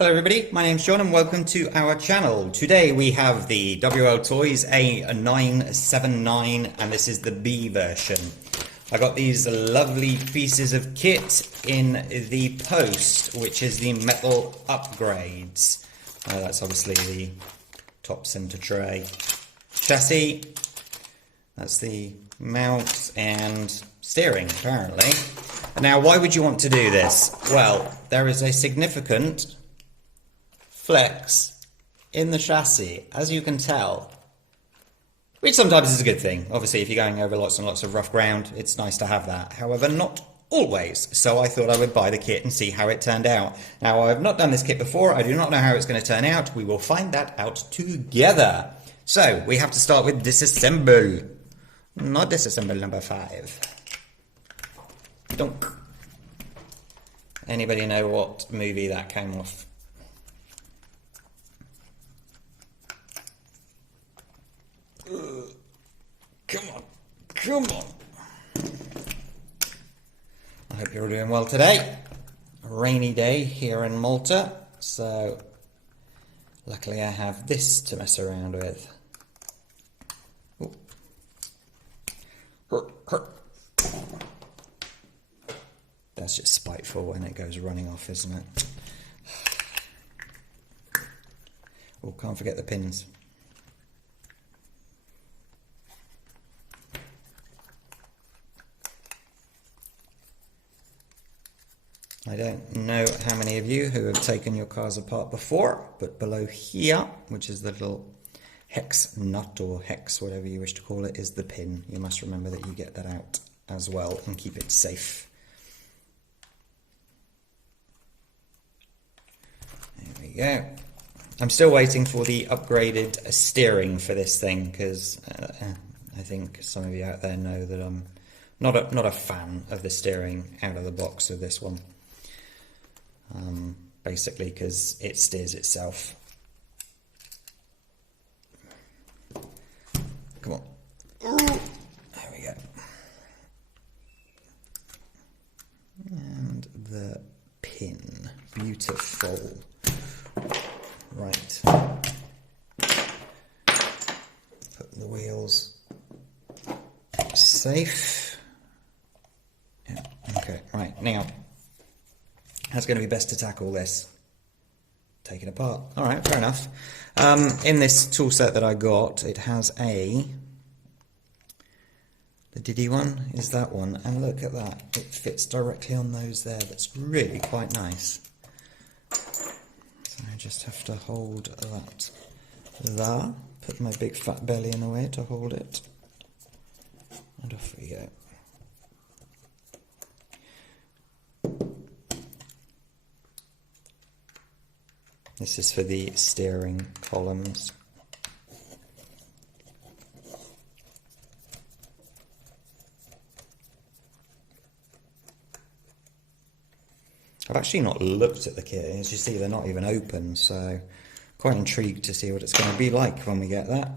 Hello everybody, my name's John and welcome to our channel. Today we have the WLToys a979 and this is the B version. I got these lovely pieces of kit in the post, which is the metal upgrades. That's obviously the top center tray chassis. That's the mount and steering apparently. Now why would you want to do this? Well, there is a significant flex in the chassis, as you can tell, which sometimes is a good thing. Obviously, if you're going over lots and lots of rough ground, it's nice to have that. However, not always. So I thought I would buy the kit and see how it turned out. Now, I've not done this kit before. I do not know how it's going to turn out. We will find that out together. So we have to start with disassemble. Not disassemble number 5. Dunk. Anybody know what movie that came off? Come on, come on. I hope you're all doing well today. A rainy day here in Malta, so luckily I have this to mess around with. That's just spiteful when it goes running off, isn't it? Oh, can't forget the pins. I don't know how many of you who have taken your cars apart before, but below here, which is the little hex nut or hex, whatever you wish to call it, is the pin. You must remember that you get that out as well and keep it safe. There we go. I'm still waiting for the upgraded steering for this thing because I think some of you out there know that I'm not a fan of the steering out of the box of this one. Basically because it steers itself. Come on. There we go. And the pin. Beautiful. Right. Put the wheels safe. Yeah. Okay, right, now how's going to be best to tackle this? Take it apart. Alright, fair enough. In this tool set that I got, it has the Diddy one is that one, and look at that. It fits directly on those there. That's really quite nice. So I just have to hold that there. Put my big fat belly in the way to hold it. And off we go. This is for the steering columns. I've actually not looked at the kit. As you see, they're not even open, so quite intrigued to see what it's going to be like when we get that.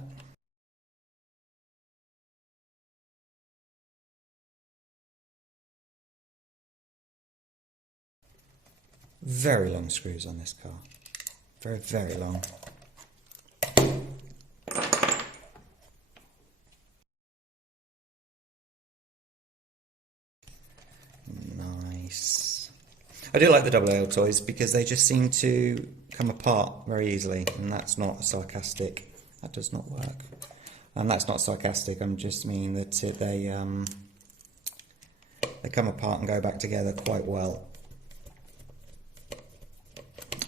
Very long screws on this car. Very, very long. Nice. I do like the WLToys because they just seem to come apart very easily, and that's not sarcastic. That does not work. And that's not sarcastic. I'm just meaning that they come apart and go back together quite well.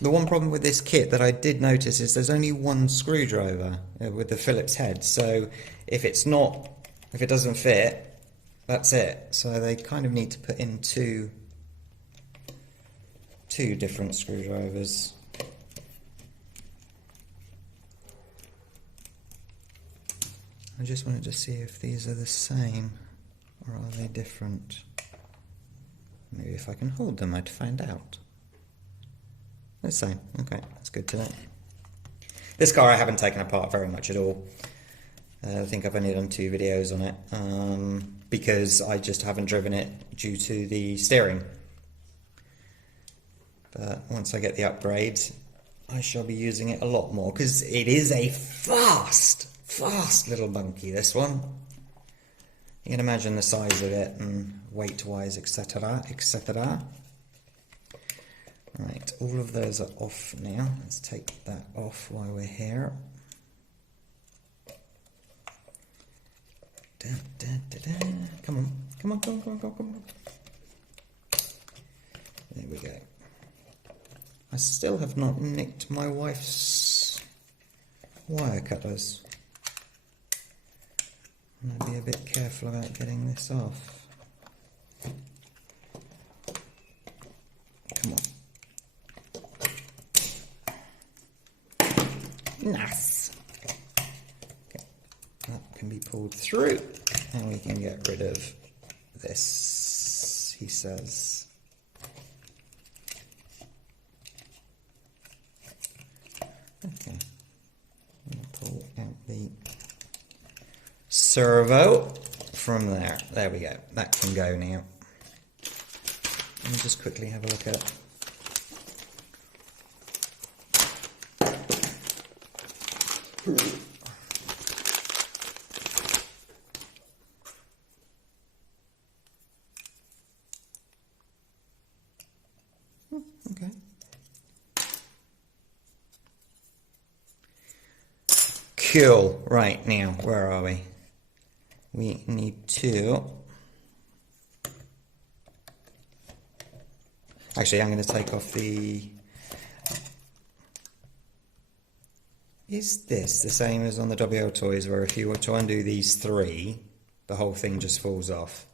The one problem with this kit that I did notice is there's only one screwdriver with the Phillips head, so if it doesn't fit, that's it. So they kind of need to put in two different screwdrivers. I just wanted to see if these are the same or are they different. Maybe if I can hold them I'd find out. The same. Okay, that's good to know. This car I haven't taken apart very much at all. I think I've only done 2 videos on it because I just haven't driven it due to the steering. But once I get the upgrade, I shall be using it a lot more because it is a fast little monkey, this one. You can imagine the size of it and weight-wise, etc., etc. Right, all of those are off now. Let's take that off while we're here. Da, da, da, da. Come on, come on, come on, come on, come on, come on. There we go. I still have not nicked my wife's wire cutters. I'm going to be a bit careful about getting this off. Come on. Nice. Okay. That can be pulled through and we can get rid of this, he says. Okay, I'm going to pull out the servo from there. There we go. That can go now. Let me just quickly have a look at it. Okay. Cool. Right, now, where are we? We need to... Actually, I'm going to take off the... Is this the same as on the WLToys, where if you were to undo these three, the whole thing just falls off?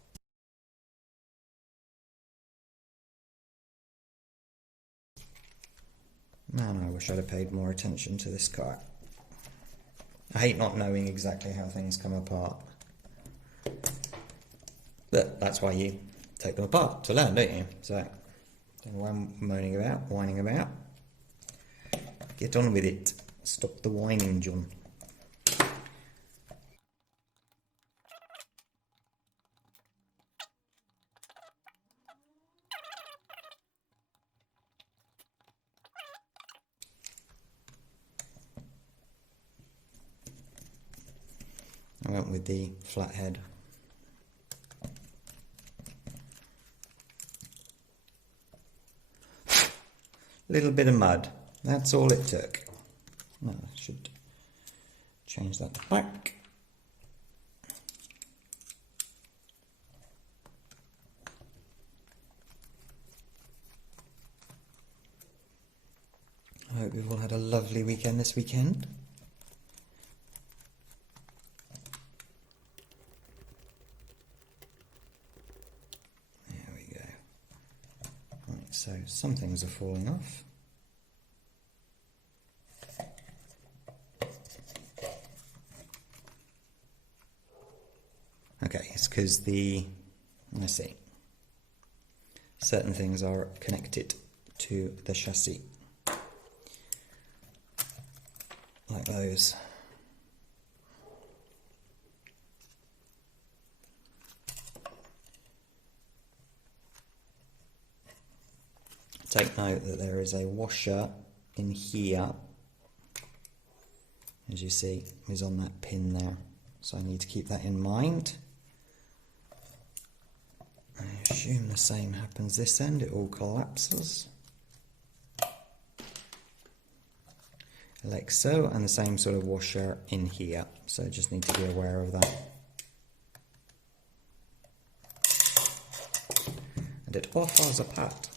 Man, I wish I'd have paid more attention to this car. I hate not knowing exactly how things come apart. But that's why you take them apart, to learn, don't you? So, don't know why I'm moaning about, whining about. Get on with it. Stop the whining, John. I went with the flathead. Little bit of mud. That's all it took. No, I should change that back. I hope you've all had a lovely weekend this weekend. There we go. Right, so some things are falling off. Okay, it's because let's see, certain things are connected to the chassis, like those. Take note that there is a washer in here, as you see, is on that pin there, so I need to keep that in mind. I assume the same happens this end, it all collapses. Like so, and the same sort of washer in here, so just need to be aware of that. And it all falls apart.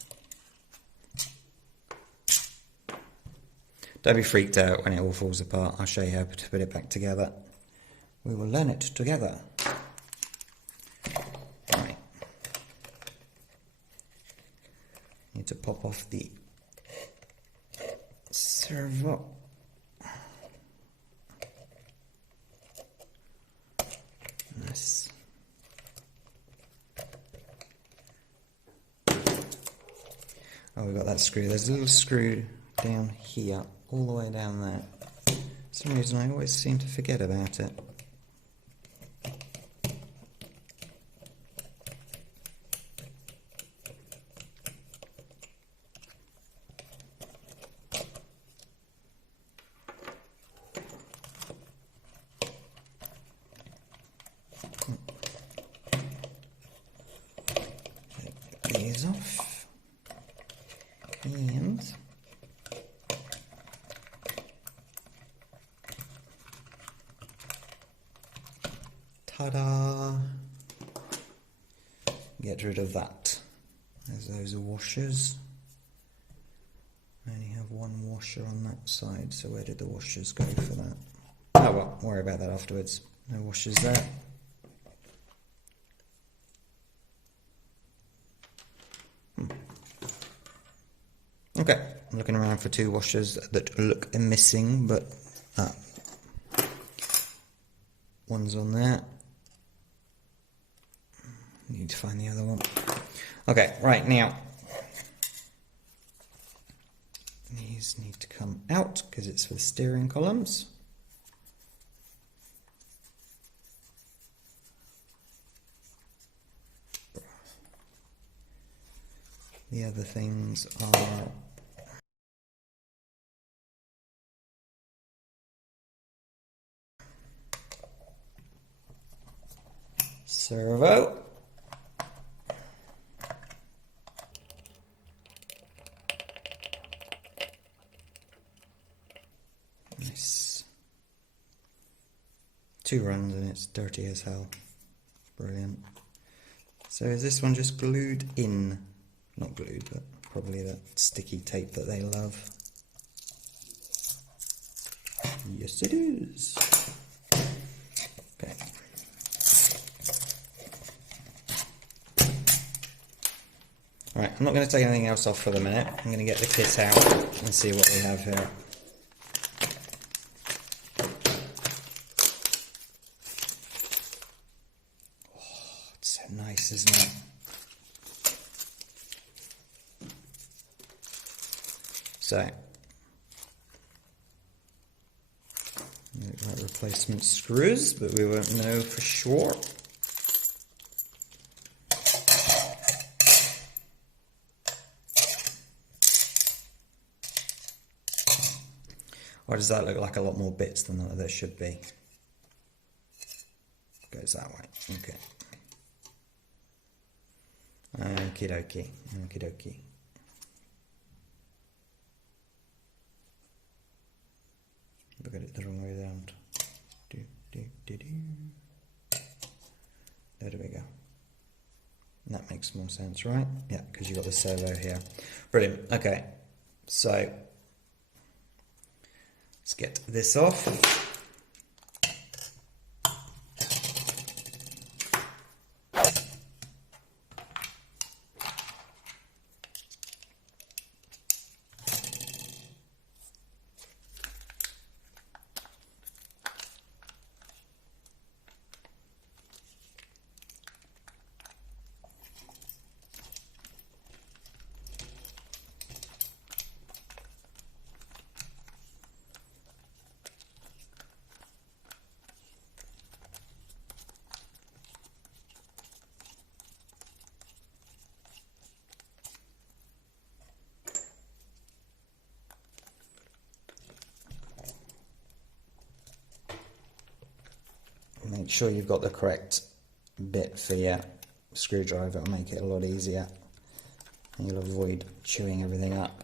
Don't be freaked out when it all falls apart, I'll show you how to put it back together. We will learn it together. Need to pop off the servo. Nice. Oh, we've got that screw. There's a little screw down here, all the way down there. For some reason I always seem to forget about it. these off. And ta-da! Get rid of that. There's those washers. I only have one washer on that side, so where did the washers go for that? Oh well, worry about that afterwards. No washers there. Okay, I'm looking around for two washers that look missing, but one's on there. Need to find the other one. Okay, right now. These need to come out because it's for the steering columns. The other things are servo. Nice. 2 runs and it's dirty as hell. Brilliant. So is this one just glued in? Not glued, but probably that sticky tape that they love. Yes, it is. Okay. Alright, I'm not going to take anything else off for the minute. I'm going to get the kit out and see what we have here. Oh, it's so nice, isn't it? So, like replacement screws, but we won't know for sure. Or does that look like a lot more bits than there should be? Goes that way. Okay. Okie dokie. Okie dokie. Look at it the wrong way around. There we go. That makes more sense, right? Yeah, because you've got the servo here. Brilliant. Okay, so let's get this off. Make sure you've got the correct bit for your screwdriver. It'll make it a lot easier and you'll avoid chewing everything up.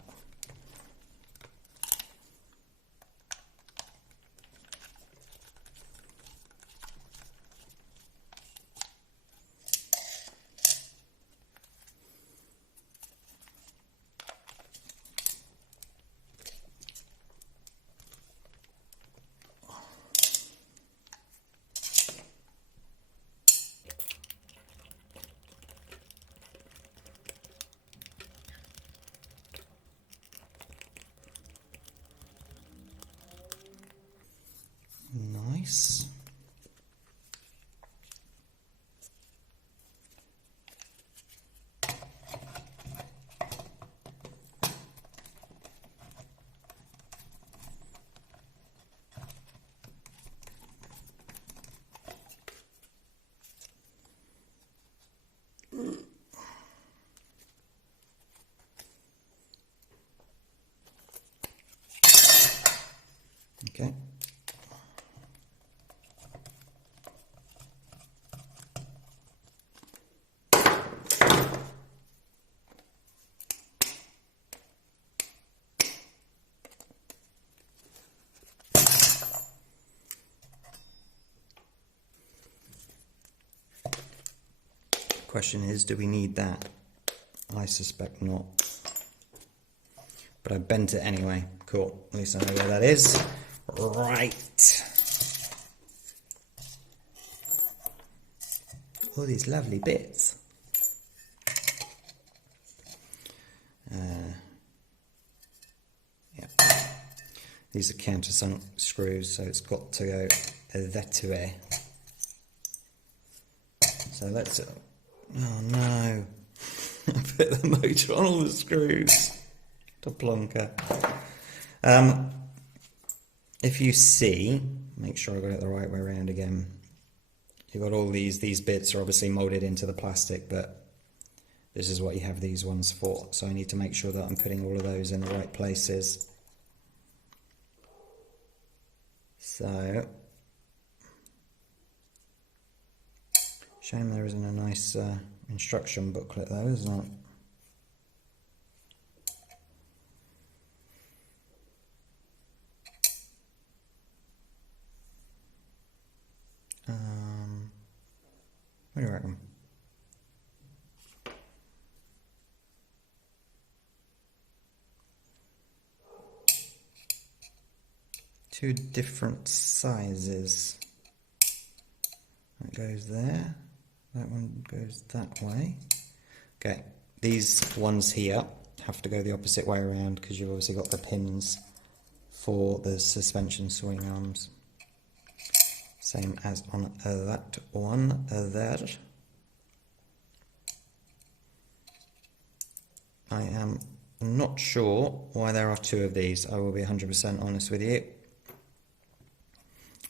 question is, do we need that? I suspect not. But I bent it anyway. Cool. At least I know where that is. Right. All these lovely bits. Yeah. These are countersunk screws, so it's got to go that way. So let's... Oh no. I put the motor on all the screws. To plonker. If you see, make sure I got it the right way around again. You've got all these bits are obviously molded into the plastic, but this is what you have these ones for. So I need to make sure that I'm putting all of those in the right places. So, shame there isn't a nice instruction booklet though, isn't it? What do you reckon? Two different sizes. That goes there. That one goes that way. Okay, these ones here have to go the opposite way around because you've obviously got the pins for the suspension swing arms. Same as on that one there. I am not sure why there are two of these. I will be 100% honest with you.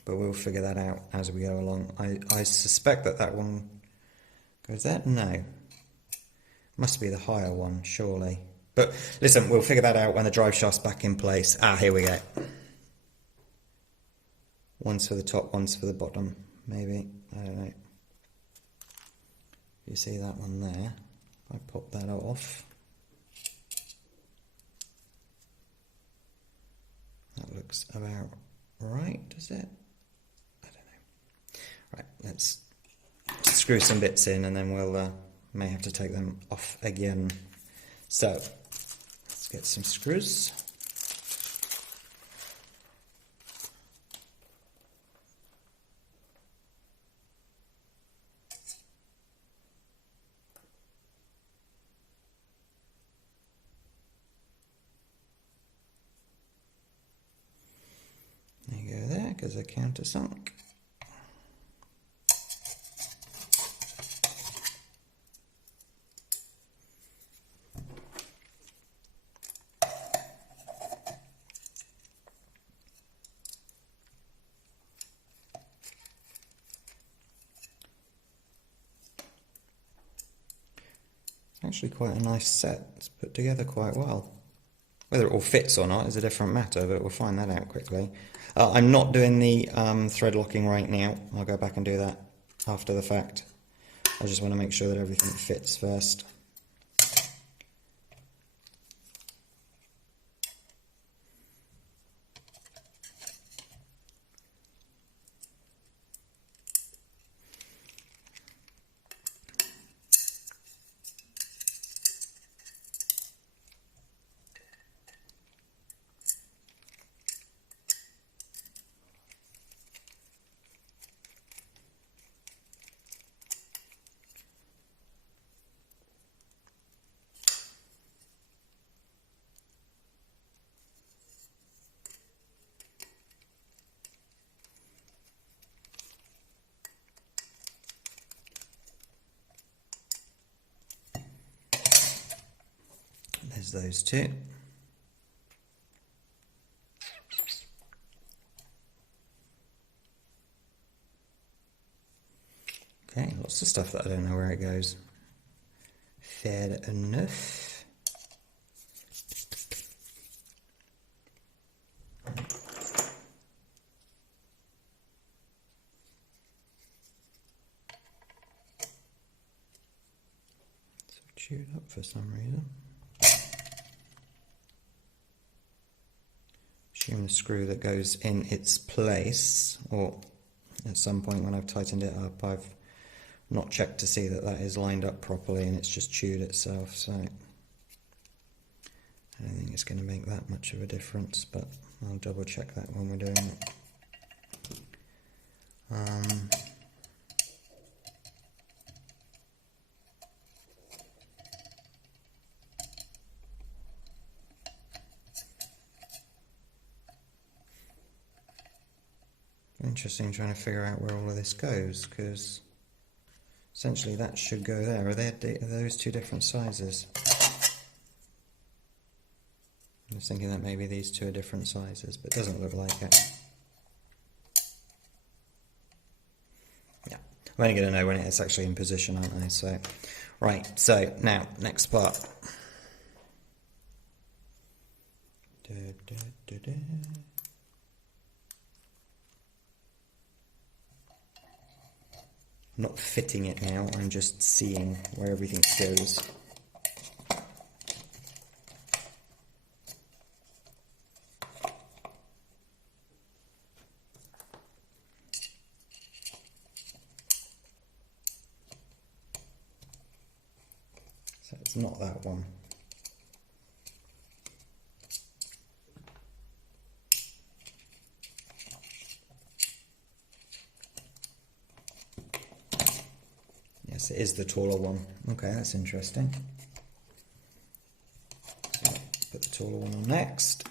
But we'll figure that out as we go along. I suspect that one goes there. No. Must be the higher one, surely. But listen, we'll figure that out when the drive shaft's back in place. Ah, here we go. One's for the top, one's for the bottom, maybe. I don't know. You see that one there? I pop that off. That looks about right, does it? I don't know. Right, let's screw some bits in and then we'll may have to take them off again. So, let's get some screws. Because they're countersunk. Actually quite a nice set. It's put together quite well. Whether it all fits or not is a different matter, but we'll find that out quickly. I'm not doing the thread locking right now. I'll go back and do that after the fact. I just want to make sure that everything fits first. There's those two. Okay, lots of stuff that I don't know where it goes. Fair enough. So chewed up for some reason. Assume the screw that goes in its place, or at some point when I've tightened it up, I've not checked to see that that is lined up properly, and it's just chewed itself, so I don't think it's going to make that much of a difference, but I'll double check that when we're doing it. Interesting trying to figure out where all of this goes, because essentially that should go there. Are those two different sizes? I was thinking that maybe these two are different sizes, but it doesn't look like it. Yeah, I'm only going to know when it's actually in position, aren't I? So, right, so now, next part. I'm not fitting it now, I'm just seeing where everything goes. So it's not that one. Yes, it is the taller one. Okay, that's interesting. So put the taller one on next.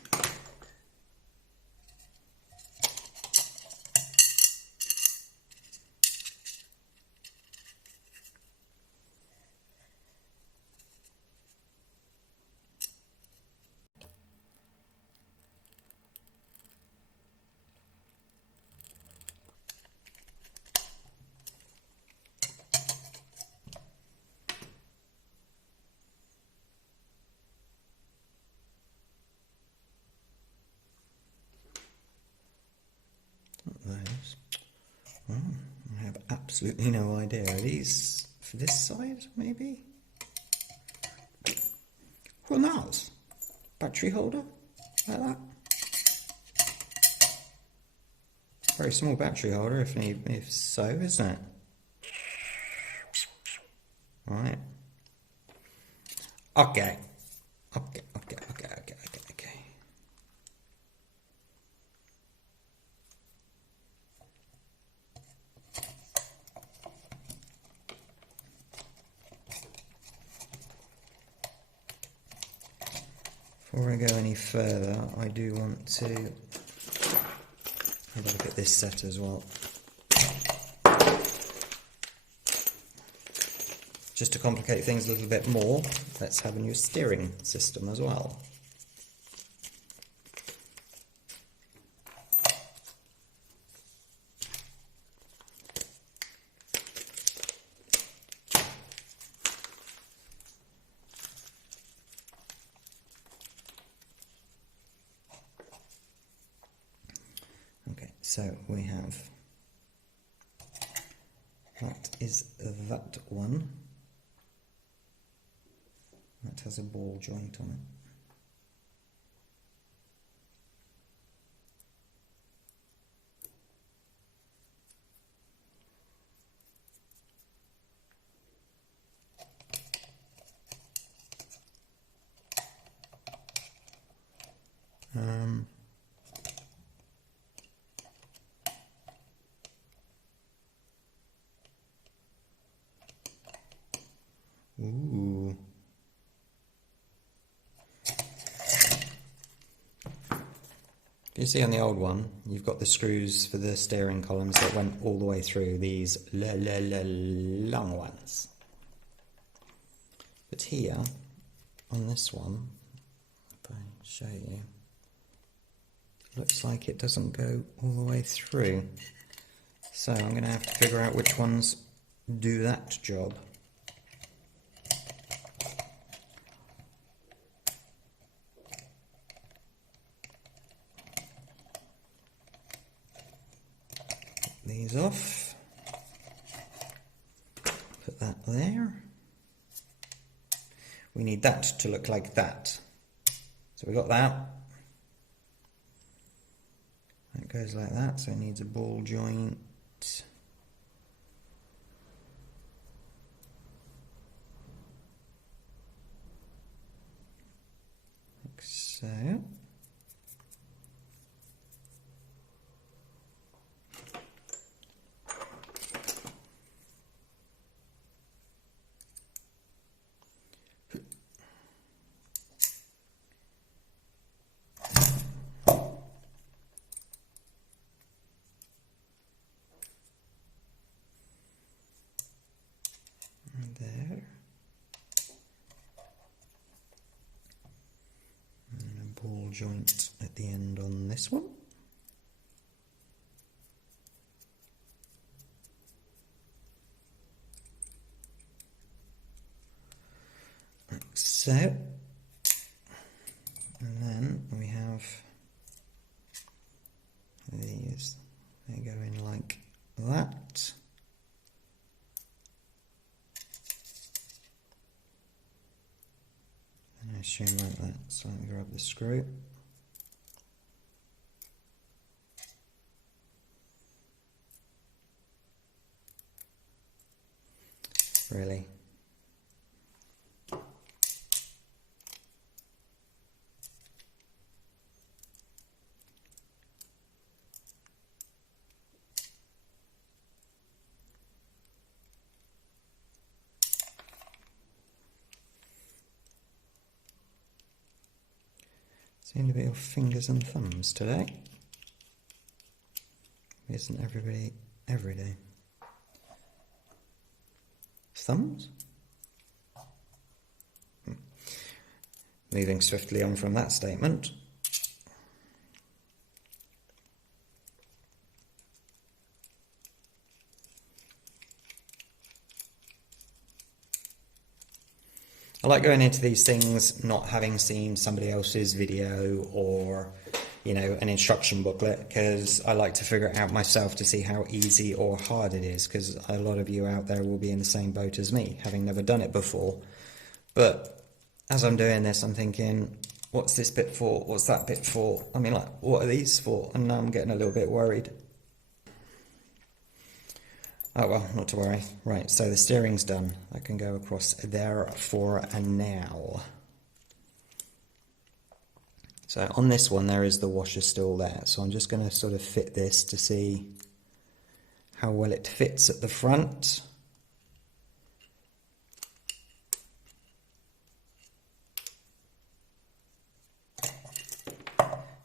Those. Oh, I have absolutely no idea. Are these for this side, maybe? Who knows? Battery holder? Like that? Very small battery holder, if so, isn't it? Right. Okay. Okay. Before I go any further, I do want to have a look at this set as well. Just to complicate things a little bit more, let's have a new steering system as well. So we have, that is that one, that has a ball joint on it. Ooh. You see on the old one, you've got the screws for the steering columns that went all the way through, these long ones. But here, on this one, if I show you, looks like it doesn't go all the way through. So I'm going to have to figure out which ones do that job. These off, put that there. We need that to look like that. So we got that. It goes like that, so it needs a ball joint. ball joint at the end on this one. Like so. And then we have these, they go in like that. And I assume like that, so let me grab the screw. Really? Seem to be all fingers and thumbs today. Isn't everybody every day? Thumbs? Moving swiftly on from that statement. I like going into these things not having seen somebody else's video or, you know, an instruction booklet, because I like to figure it out myself to see how easy or hard it is, because a lot of you out there will be in the same boat as me, having never done it before. But as I'm doing this, I'm thinking, what's this bit for? What's that bit for? I mean, like, what are these for? And now I'm getting a little bit worried. Oh well, not to worry. Right, so the steering's done. I can go across there for now. So on this one, there is the washer still there. So I'm just going to sort of fit this to see how well it fits at the front.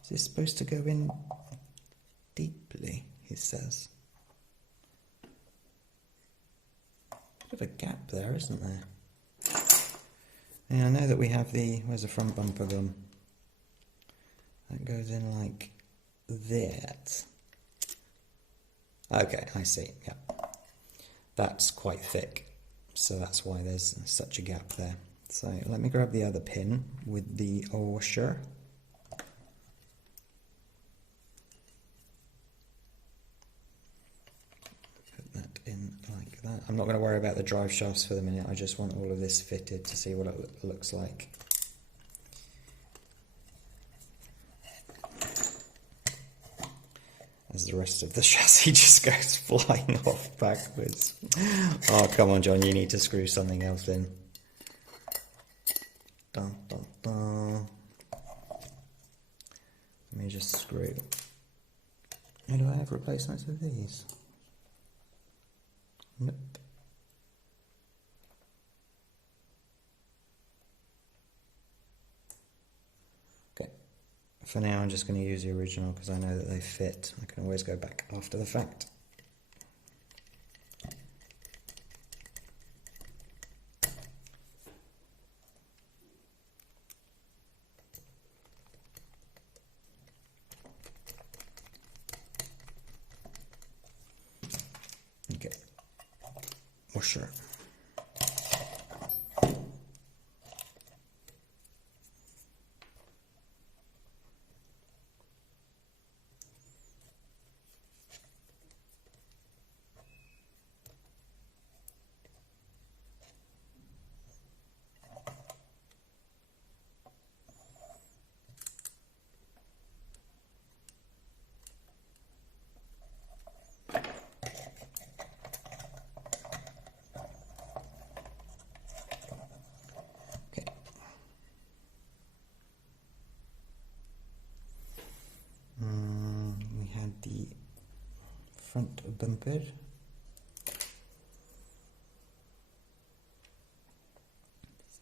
Is this supposed to go in deeply, he says. Bit of a gap there, isn't there? And I know that we have the, where's the front bumper gone? That goes in like that. Okay, I see, yeah. That's quite thick, so that's why there's such a gap there. So let me grab the other pin with the washer. I'm not going to worry about the drive shafts for the minute, I just want all of this fitted to see what it looks like. As the rest of the chassis just goes flying off backwards. Oh, come on, John, you need to screw something else in. Dun, dun, dun. Let me just screw. How do I have replacements of these? Nope. Okay, for now I'm just going to use the original because I know that they fit. I can always go back after the fact. Okay, washer. We had the front bumper. Does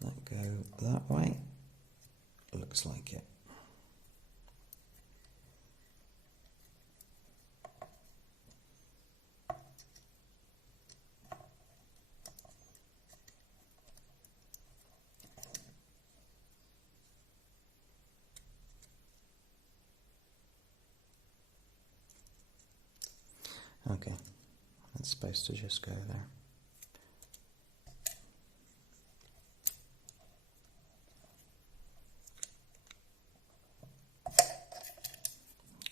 that go that way? Looks like it. Okay, that's supposed to just go there.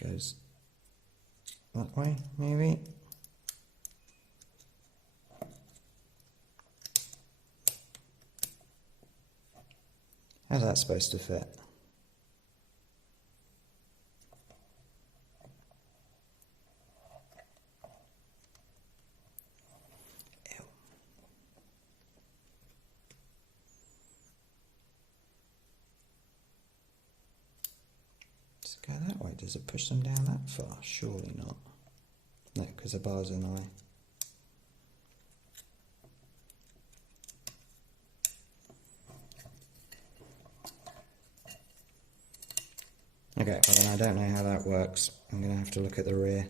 Goes that way, maybe. How's that supposed to fit? Ew. Does it go that way? Does it push them down that far? Surely not. No, because the bar's in the way. Okay, well then I don't know how that works. I'm going to have to look at the rear,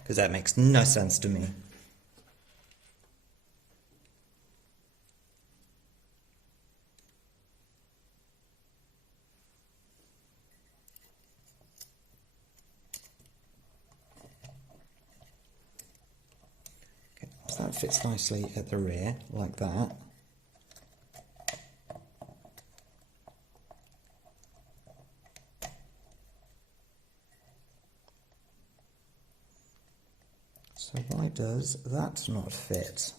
because that makes no sense to me. Okay, so that fits nicely at the rear, like that. So why does that not fit?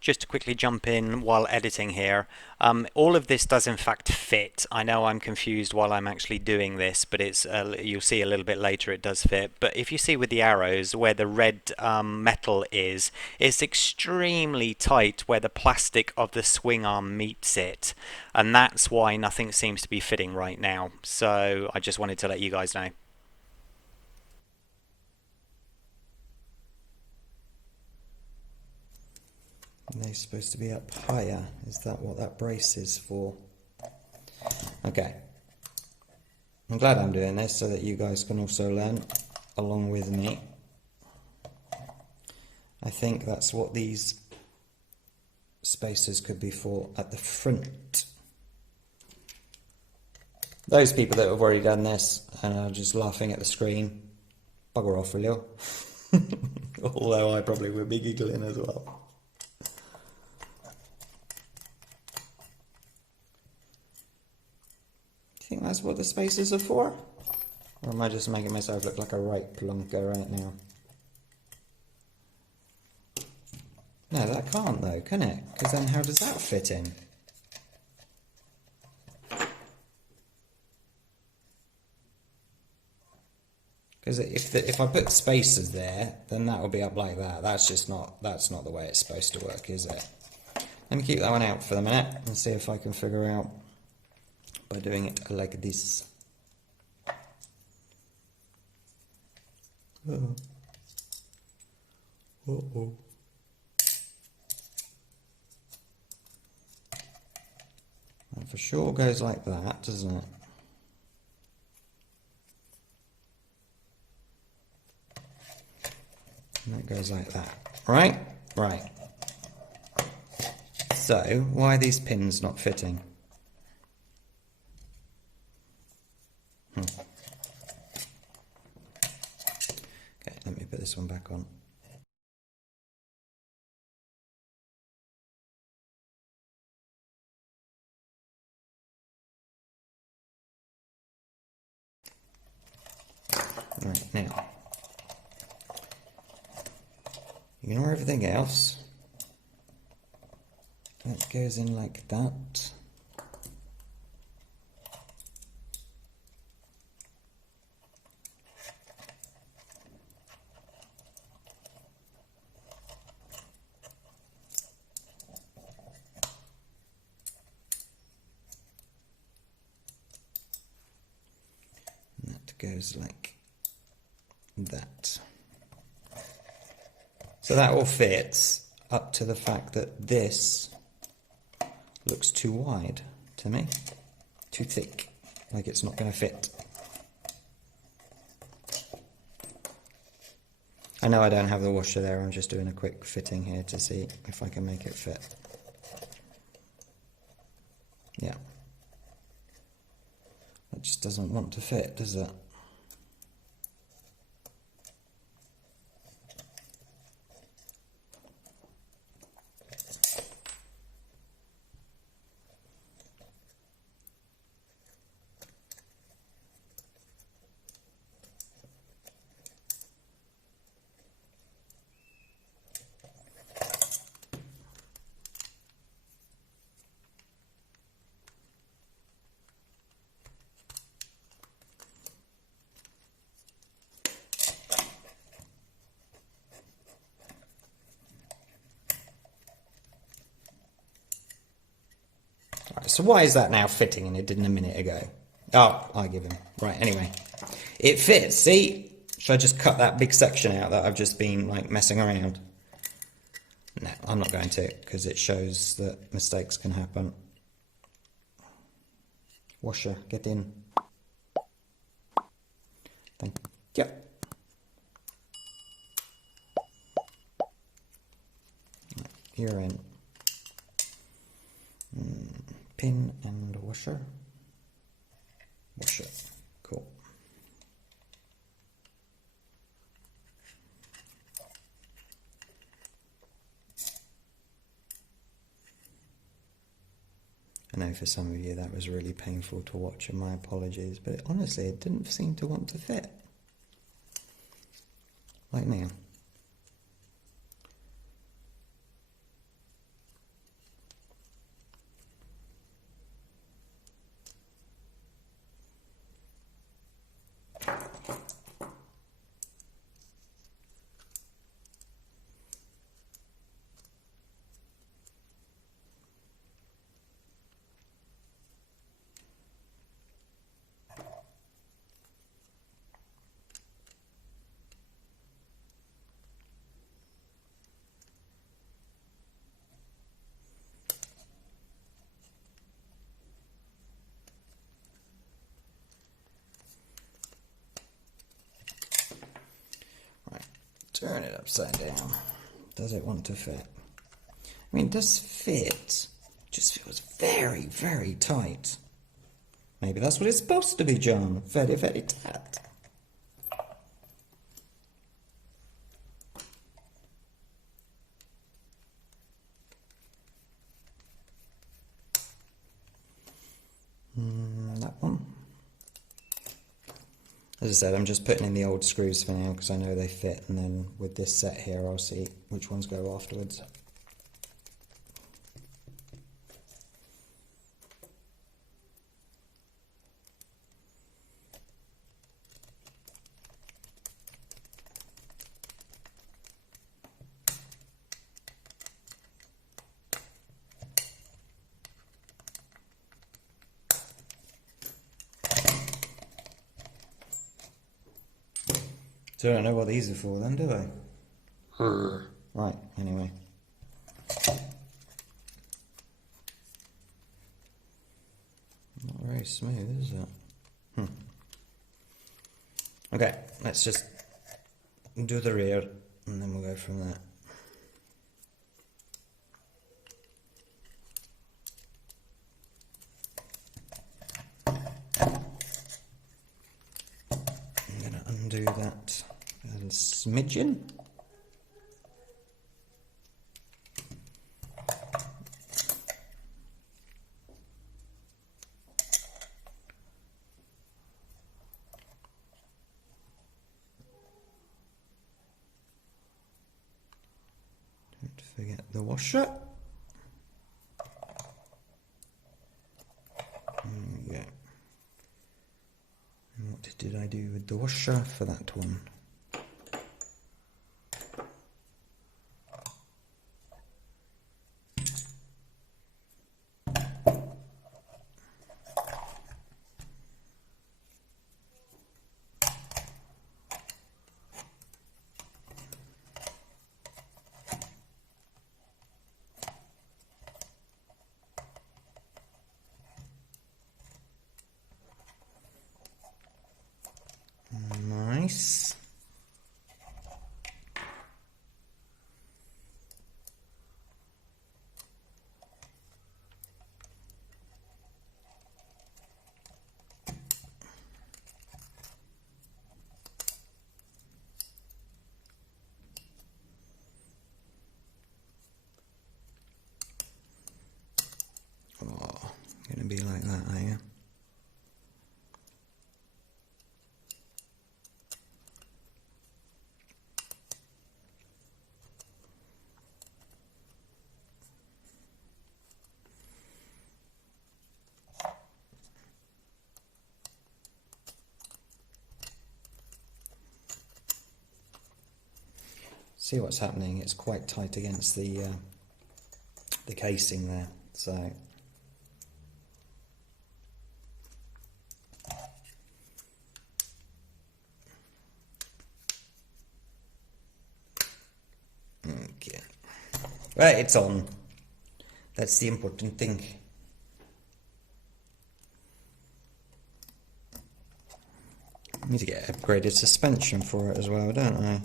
Just to quickly jump in while editing here, all of this does in fact fit. I know I'm confused while I'm actually doing this, but it's you'll see a little bit later it does fit. But if you see with the arrows where the red metal is, it's extremely tight where the plastic of the swing arm meets it, and that's why nothing seems to be fitting right now. So I just wanted to let you guys know. And they're supposed to be up higher. Is that what that brace is for? Okay. I'm glad I'm doing this so that you guys can also learn along with me. I think that's what these spacers could be for at the front. Those people that have already done this and are just laughing at the screen, bugger off, will you? Although I probably would be giggling as well. Do you think that's what the spacers are for? Or am I just making myself look like a right plonker right now? No, that can't though, can it? Because then how does that fit in? Because if I put spacers there, then that will be up like that. That's not the way it's supposed to work, is it? Let me keep that one out for the minute and see if I can figure out by doing it like this. Uh-oh. Uh-oh. That for sure goes like that, doesn't it? And that goes like that. Right? Right. So, why are these pins not fitting? Okay, let me put this one back on. Right, now, ignore everything else. That goes in like that. And that goes like that. So that all fits up to the fact that this looks too wide. to me. Too thick, like it's not going to fit. I know I don't have the washer there, I'm just doing a quick fitting here to see if I can make it fit. Yeah. It just doesn't want to fit, does it? So why is that now fitting and it didn't a minute ago? Oh, I give him. Right, anyway. It fits, see? Should I just cut that big section out that I've just been like messing around? No, I'm not going to, because it shows that mistakes can happen. Washer, get in. Thank you. You're in. Pin and washer. Washer. Cool. I know for some of you that was really painful to watch, and my apologies, but honestly it didn't seem to want to fit. Like now. Turn it upside down. Does it want to fit? I mean, it does fit. It just feels very, very tight. Maybe that's what it's supposed to be, John. Very, very tight. That one. As I said, I'm just putting in the old screws for now because I know they fit, and then with this set here I'll see which ones go afterwards. So I don't know what these are for then, do I? Right, anyway. Not very smooth, is it? Okay, let's just do the rear and then we'll go from there. I'm going to undo that a smidgen. Don't forget the washer. There we go. And what did I do with the washer for that one? see what's happening. It's quite tight against the casing there, so okay. Right, it's on. That's the important thing. I need to get upgraded suspension for it as well, don't I?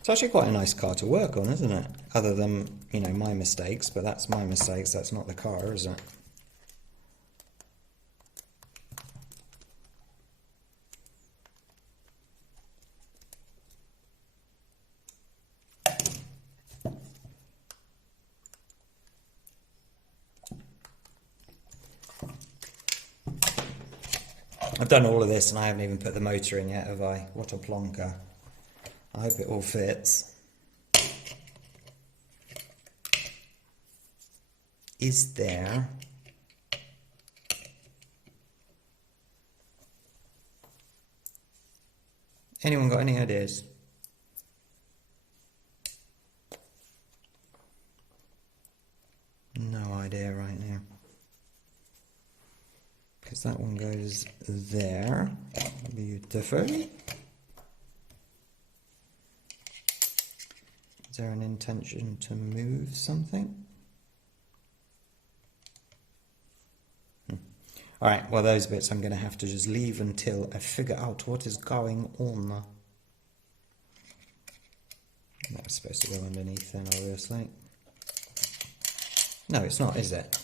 It's actually quite a nice car to work on, isn't it? Other than, you know, my mistakes, but that's my mistakes, that's not the car, is it? I've done all of this and I haven't even put the motor in yet, have I? What a plonker. I hope it all fits. Is there anyone got any ideas? No idea right now. Because that one goes there. Beautiful. Is there an intention to move something? Alright, well those bits I'm going to have to just leave until I figure out what is going on. That was supposed to go underneath then, obviously. No, it's not, is it?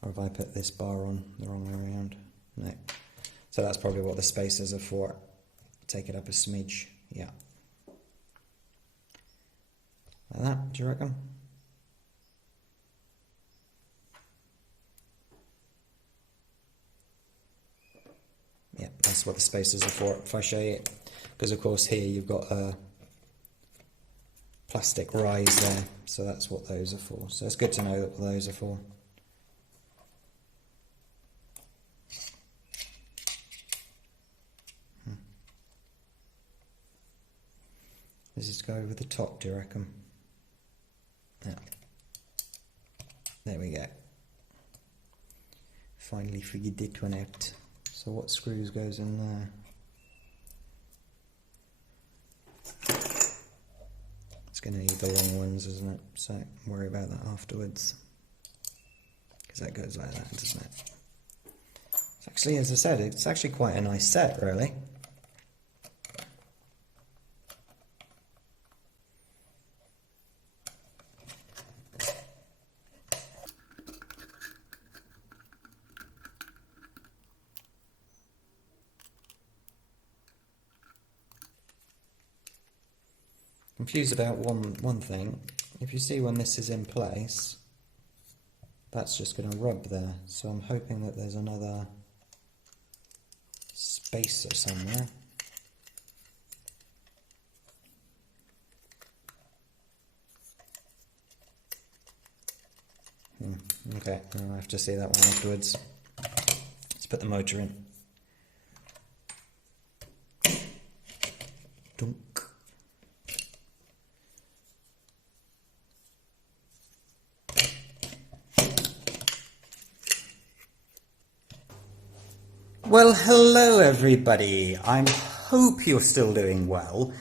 Or have I put this bar on the wrong way around? No. So that's probably what the spacers are for. Take it up a smidge. Yeah. Like that, do you reckon? Yeah, that's what the spacers are for. If I show you it, because of course here you've got a plastic rise there, so that's what those are for. So it's good to know what those are for. Does this go over the top, do you reckon? Yeah. There we go. Finally figured that one out. So what screws goes in there? It's going to need the long ones, isn't it? So worry about that afterwards. Because that goes like that, doesn't it? It's actually, as I said, it's actually quite a nice set, really. Confused about one thing. If you see when this is in place, that's just going to rub there. So I'm hoping that there's another spacer somewhere. Okay, I'll have to see that one afterwards. Let's put the motor in. Dunk. Well, hello everybody. I hope you're still doing well.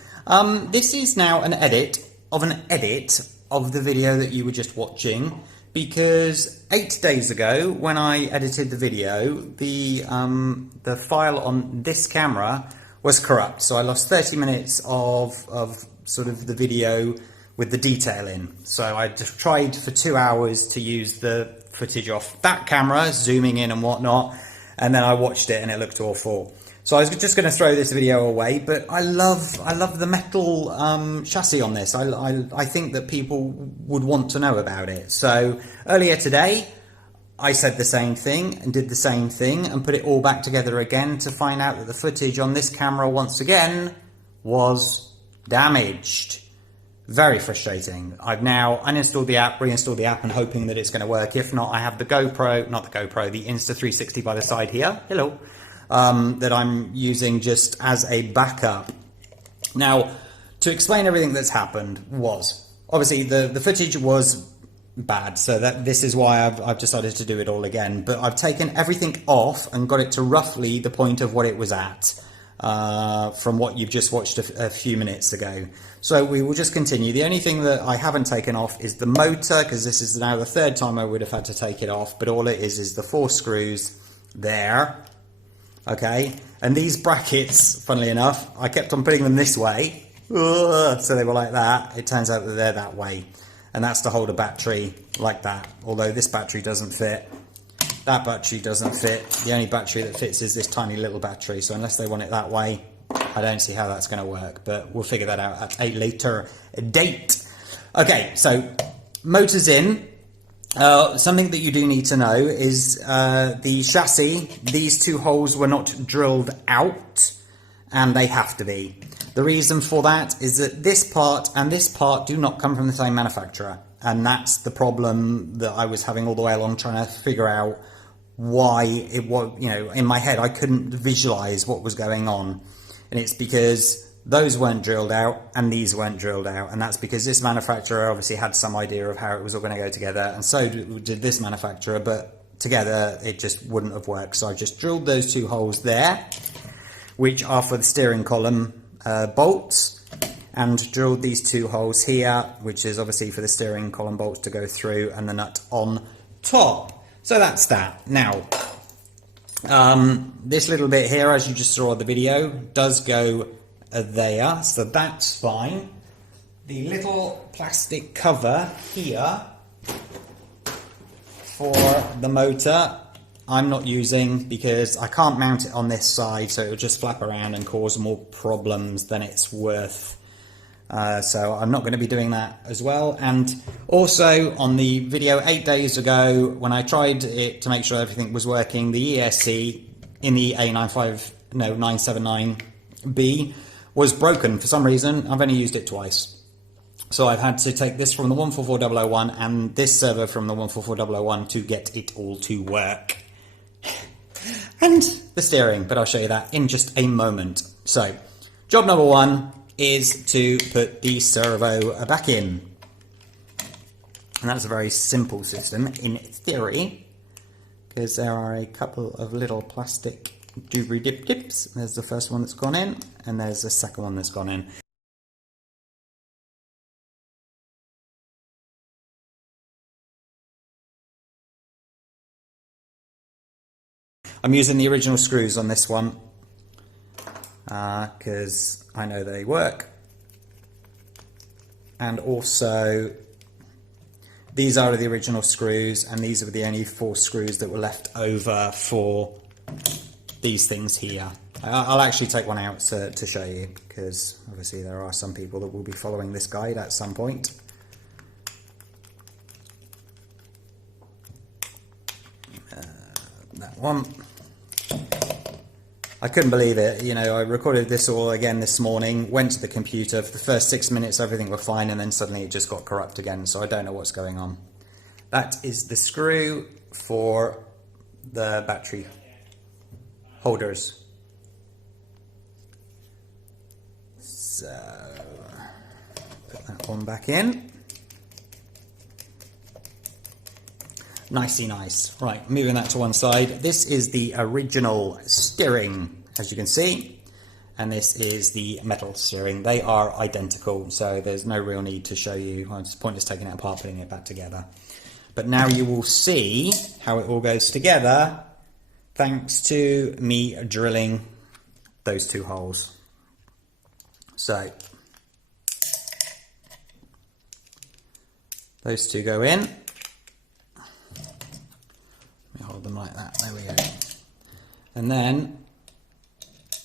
This is now an edit of the video that you were just watching, because 8 days ago when I edited the video, the file on this camera was corrupt. So I lost 30 minutes of sort of the video with the detail in. So I tried for 2 hours to use the footage off that camera, zooming in and whatnot. And then I watched it and it looked awful. So I was just going to throw this video away, but I love the metal chassis on this. I think that people would want to know about it. So earlier today, I said the same thing and did the same thing and put it all back together again to find out that the footage on this camera once again was damaged. Very frustrating. I've now uninstalled the app, reinstalled the app, and hoping that it's going to work. If not, I have the GoPro, not the GoPro, the Insta360 by the side here. Hello. That I'm using just as a backup. Now, to explain everything that's happened was, obviously the footage was bad, so that this is why I've decided to do it all again. But I've taken everything off and got it to roughly the point of what it was at. From what you've just watched a few minutes ago. So we will just continue. The only thing that I haven't taken off is the motor, because this is now the third time I would have had to take it off, but all it is the 4 screws there. Okay, and these brackets, funnily enough, I kept on putting them this way, so they were like that. It turns out that they're that way, and that's to hold a battery like that, although this battery doesn't fit. That battery doesn't fit. The only battery that fits is this tiny little battery. So unless they want it that way, I don't see how that's going to work. But we'll figure that out at a later date. Okay, so motors in. Something that you do need to know is the chassis. These 2 holes were not drilled out, and they have to be. The reason for that is that this part and this part do not come from the same manufacturer. And that's the problem that I was having all the way along, trying to figure out why it was, in my head, I couldn't visualize what was going on. And it's because those weren't drilled out and these weren't drilled out. And that's because this manufacturer obviously had some idea of how it was all going to go together. And so did this manufacturer, but together it just wouldn't have worked. So I just drilled those 2 holes there, which are for the steering column bolts. And drilled these 2 holes here, which is obviously for the steering column bolts to go through, and the nut on top. So that's that. Now, this little bit here, as you just saw in the video, does go there, so that's fine. The little plastic cover here for the motor, I'm not using because I can't mount it on this side, so it'll just flap around and cause more problems than it's worth. So I'm not going to be doing that as well. And also on the video 8 days ago, when I tried it to make sure everything was working, the ESC in the a979-B was broken for some reason. I've only used it twice. So I've had to take this from the 144001 and this servo from the 144001 to get it all to work. And the steering, but I'll show you that in just a moment. So job number 1 is to put the servo back in. And that's a very simple system in theory, because there are a couple of little plastic doobry dip dips. There's the first one that's gone in, and there's the second one that's gone in. I'm using the original screws on this one, because I know they work, and also these are the original screws, and these are the only 4 screws that were left over for these things here. I'll actually take one out to show you, because obviously there are some people that will be following this guide at some point. That one. I couldn't believe it. I recorded this all again this morning, went to the computer. For the first 6 minutes, everything was fine, and then suddenly it just got corrupt again, so I don't know what's going on. That is the screw for the battery holders. So, put that one back in. Nicey nice. Right, moving that to one side. This is the original steering, as you can see, and this is the metal steering. They are identical, so there's no real need to show you. Well, it's pointless taking it apart, putting it back together. But now you will see how it all goes together, thanks to me drilling those 2 holes. So, those 2 go in. Hold them like that, there we go. And then,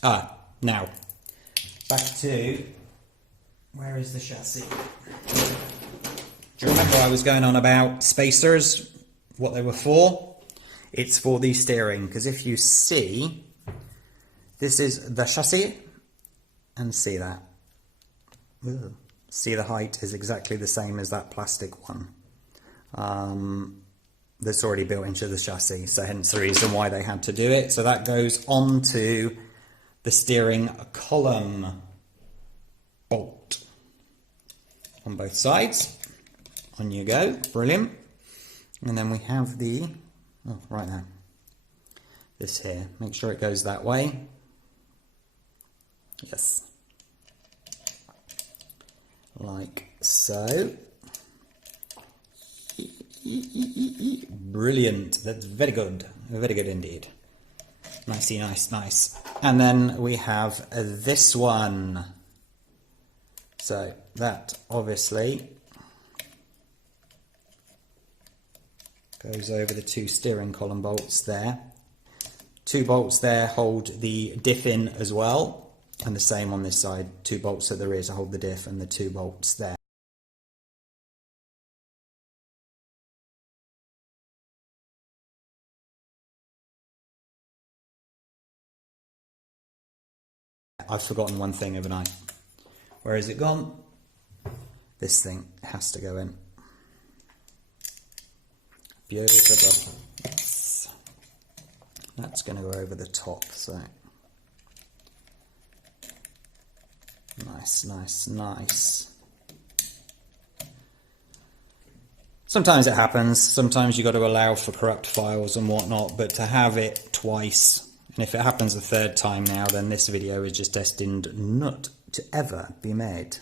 now, back to, where is the chassis? Do you remember I was going on about spacers, what they were for? It's for the steering, because if you see, this is the chassis, and see that. Ooh. See, the height is exactly the same as that plastic one that's already built into the chassis, so hence the reason why they had to do it. So that goes onto the steering column bolt on both sides. On you go, brilliant. And then we have the, oh, right now, this here, make sure it goes that way. Yes, like so. Brilliant, that's very good indeed. Nicey, nice. And then we have this one. So that obviously goes over the two steering column bolts there. Two bolts there hold the diff in as well, and the same on this side. Two bolts at the rear to hold the diff, and the two bolts there. I've forgotten one thing overnight. Where is it gone? This thing has to go in. Beautiful. Yes. That's going to go over the top, so nice. Sometimes it happens, sometimes you got to allow for corrupt files and whatnot, but to have it twice, and if it happens a third time now, then this video is just destined not to ever be made.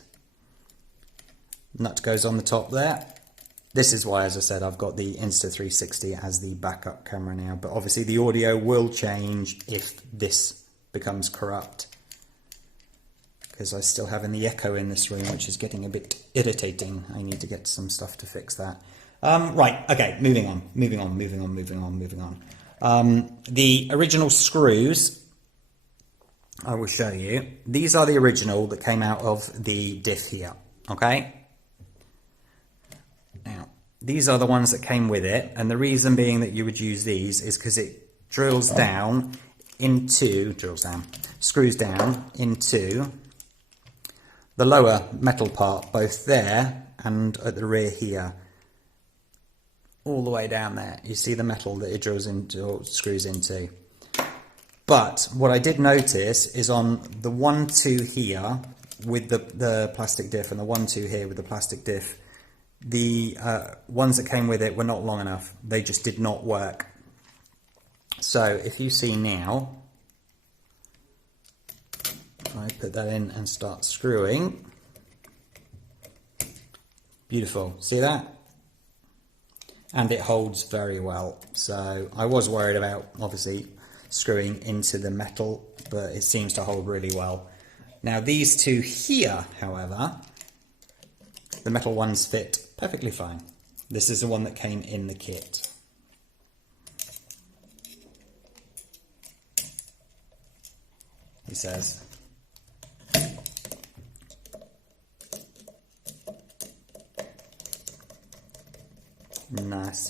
Nut goes on the top there. This is why, as I said, I've got the Insta360 as the backup camera now, but obviously the audio will change if this becomes corrupt, because I still have the echo in this room, which is getting a bit irritating. I need to get some stuff to fix that. Right, okay, moving on. The original screws, I will show you. These are the original that came out of the diff here, okay? Now, these are the ones that came with it, and the reason being that you would use these is because it screws down into the lower metal part, both there and at the rear here, all the way down there. You see the metal that it drills into or screws into. But what I did notice is on the 1-2 here with the plastic diff and the 1-2 here with the plastic diff, the ones that came with it were not long enough. They just did not work. So if you see now, I put that in and start screwing. Beautiful, see that? And it holds very well. So I was worried about obviously screwing into the metal, but it seems to hold really well. Now these two here, however, the metal ones fit perfectly fine. This is the one that came in the kit. He says.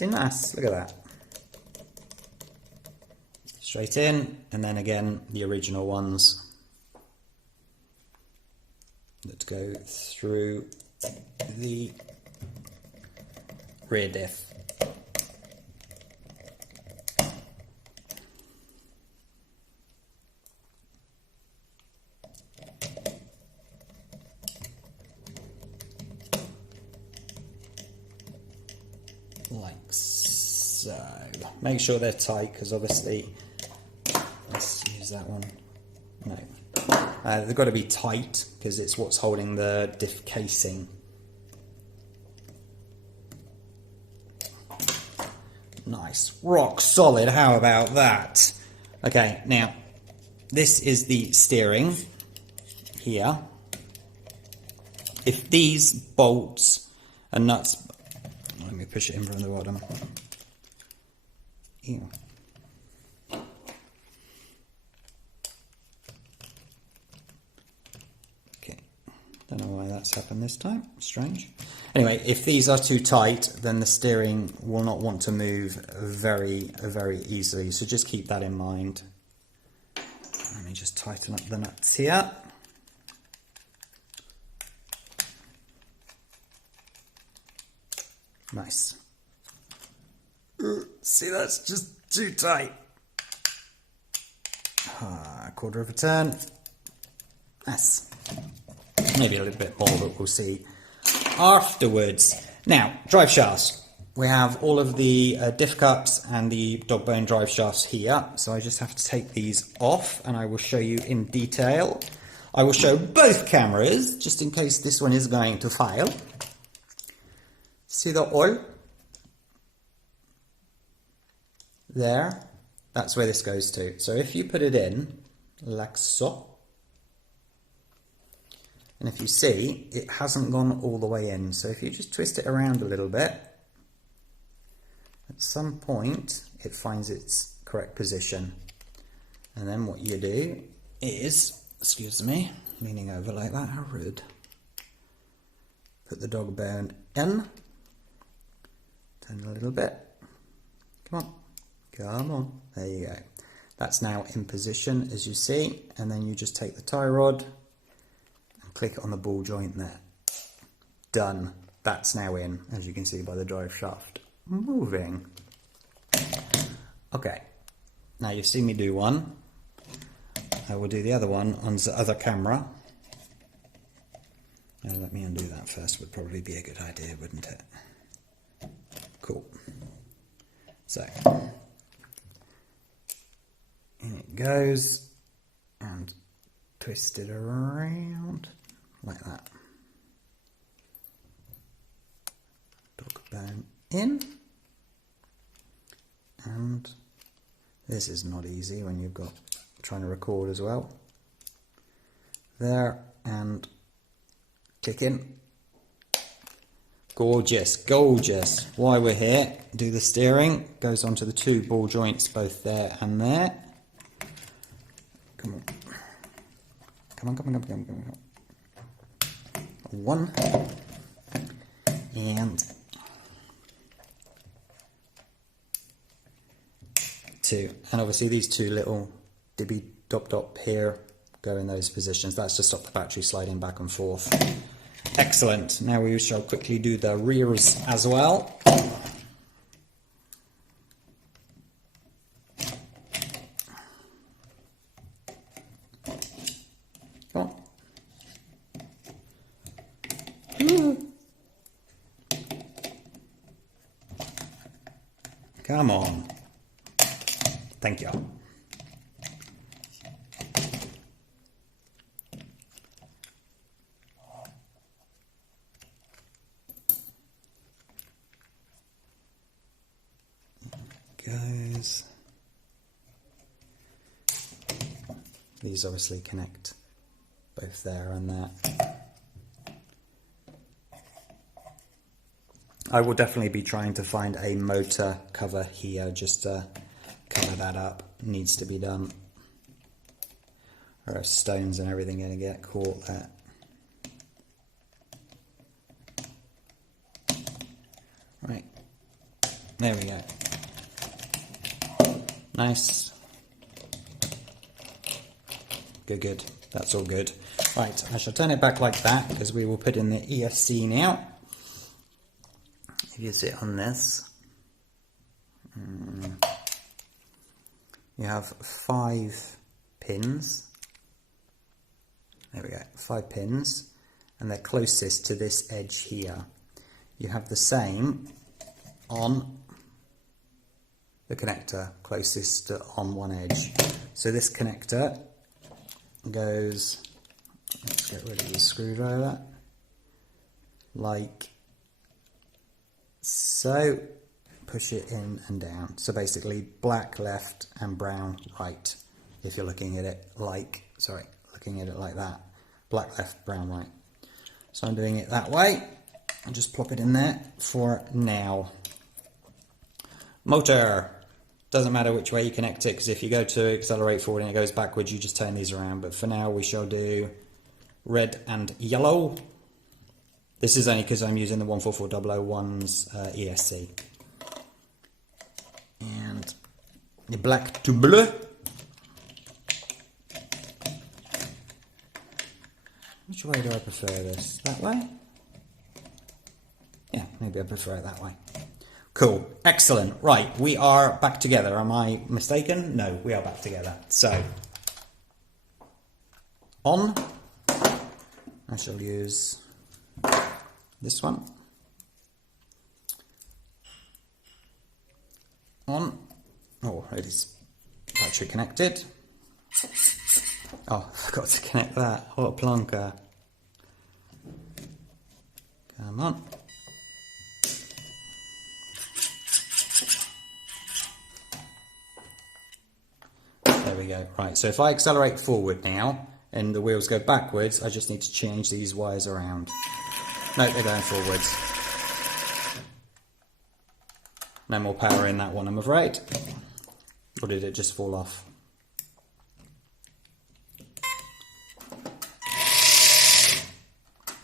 Nice, look at that. Straight in, and then again the original ones that go through the rear diff. Like so. Make sure they're tight, because obviously, let's use that one. No, they've got to be tight because it's what's holding the diff casing. Nice, rock solid. How about that? Okay, now this is the steering here. If these bolts and nuts, let me push it in from the bottom. Ew. Okay, don't know why that's happened this time. Strange. Anyway, if these are too tight, then the steering will not want to move very easily. So just keep that in mind. Let me just tighten up the nuts here. Nice. See, that's just too tight. Quarter of a turn. Nice. Maybe a little bit more, but we'll see afterwards. Now, drive shafts. We have all of the diff cups and the dog bone drive shafts here. So I just have to take these off and I will show you in detail. I will show both cameras just in case this one is going to fail. See the oil? There. That's where this goes to. So if you put it in like so, and if you see, it hasn't gone all the way in. So if you just twist it around a little bit, at some point it finds its correct position. And then what you do is, excuse me, leaning over like that, how rude. Put the dog bone in, turn a little bit, come on, come on, there you go. That's now in position as you see, and then you just take the tie rod and click it on the ball joint there. Done. That's now in, as you can see by the drive shaft moving. Okay, now you've seen me do one. I will do the other one on the other camera. Now let me undo that first, would probably be a good idea, wouldn't it? Cool. So, in it goes, and twist it around like that. Dog bone in, and this is not easy when you've got trying to record as well. There, and click in. Gorgeous, gorgeous. While we're here, do the steering. Goes onto the two ball joints, both there and there. Come on. Come on, come on, come on, come on, come on. One. And two. And obviously these two little dibby dop dop here go in those positions. That's to stop the battery sliding back and forth. Excellent. Now we shall quickly do the rears as well. Come on. Come on. Thank you. Goes. These obviously connect both there and there. I will definitely be trying to find a motor cover here just to cover that up. Needs to be done, or stones and everything going to get caught there. Right, there we go. Nice. Good, good. That's all good. Right, I shall turn it back like that because we will put in the ESC now. If you sit on this, you have 5 pins. There we go, 5 pins, and they're closest to this edge here. You have the same on the connector closest to on one edge. So this connector goes, let's get rid of the screwdriver, like so. Push it in and down. So basically black left and brown right, if you're looking at it like, sorry, looking at it like that. Black left, brown right. So I'm doing it that way. I'll just plop it in there for now. Motor. Doesn't matter which way you connect it, because if you go to accelerate forward and it goes backwards, you just turn these around. But for now we shall do red and yellow. This is only because I'm using the 144001's ESC. And the black to blue. Which way do I prefer this? That way? Yeah, maybe I prefer it that way. Cool. Excellent. Right, we are back together. Am I mistaken? No, we are back together. So, on. I shall use this one. On. Oh, it is battery connected. Oh, I forgot to connect that. What a plonker. Come on. There we go. Right, so if I accelerate forward now and the wheels go backwards, I just need to change these wires around. No, they're going forwards. No more power in that one, I'm afraid. Or did it just fall off?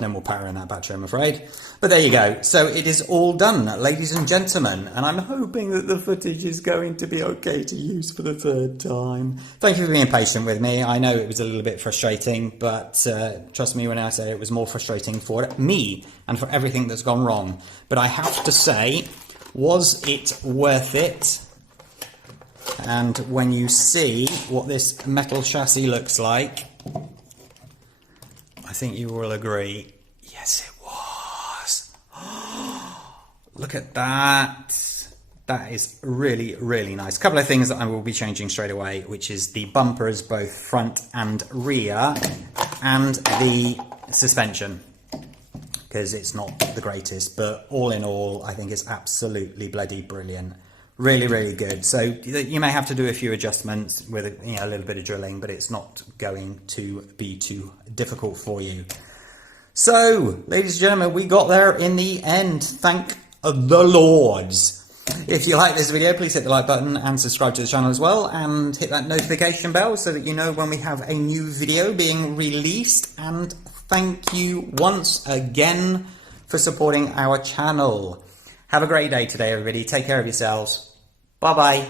No more power in that battery, I'm afraid. But there you go. So it is all done, ladies and gentlemen. And I'm hoping that the footage is going to be okay to use for the third time. Thank you for being patient with me. I know it was a little bit frustrating, but trust me when I say it was more frustrating for me and for everything that's gone wrong. But I have to say, was it worth it? And when you see what this metal chassis looks like, I think you will agree. Yes, it was. Look at that. That is really, really nice. A couple of things that I will be changing straight away, which is the bumpers, both front and rear, and the suspension, because it's not the greatest. But all in all, I think it's absolutely bloody brilliant. Really, really good. So you may have to do a few adjustments with a little bit of drilling, but it's not going to be too difficult for you. So, ladies and gentlemen, we got there in the end. Thank the Lords. If you like this video, please hit the like button and subscribe to the channel as well, and hit that notification bell so that you know when we have a new video being released. And thank you once again for supporting our channel. Have a great day today, everybody. Take care of yourselves. Bye-bye.